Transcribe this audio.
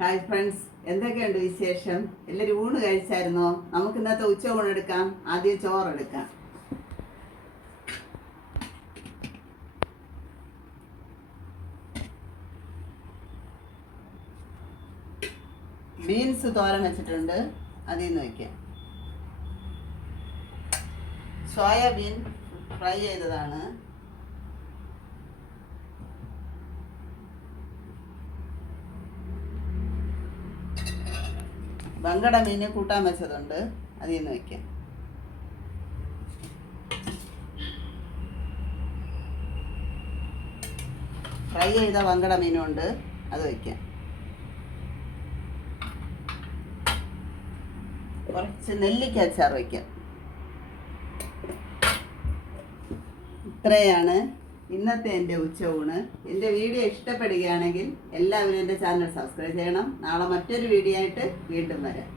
Hi friends, എന്തൊക്കെയുണ്ട് വിശേഷം? എല്ലാവരും ഊണ് കഴിച്ചായിരുന്നോ? നമുക്ക് ഇന്നത്തെ ഉച്ച ഊണെടുക്കാം. ആദ്യം ചോറെടുക്കാം. ബീൻസ് തോരൻ വെച്ചിട്ടുണ്ട്, അതിൽ നിന്ന് വയ്ക്കാം. സോയാബീൻ ഫ്രൈ ചെയ്തതാണ്. വങ്കട മീൻ കൂട്ടാൻ വെച്ചതുണ്ട്, അതിൽ നിന്ന് വയ്ക്കാം. ഫ്രൈ ചെയ്ത വങ്കട മീനുണ്ട്, അത് വയ്ക്കാം. കുറച്ച് നെല്ലിക്ക അച്ചാർ വയ്ക്കാം. ഇത്രയാണ് ഇന്നത്തെ എൻ്റെ ഉച്ചയൂണ്. എൻ്റെ വീഡിയോ ഇഷ്ടപ്പെടുകയാണെങ്കിൽ എല്ലാവരും എൻ്റെ ചാനൽ സബ്സ്ക്രൈബ് ചെയ്യണം. നാളെ മറ്റൊരു വീഡിയോ ആയിട്ട് വീണ്ടും വരാം.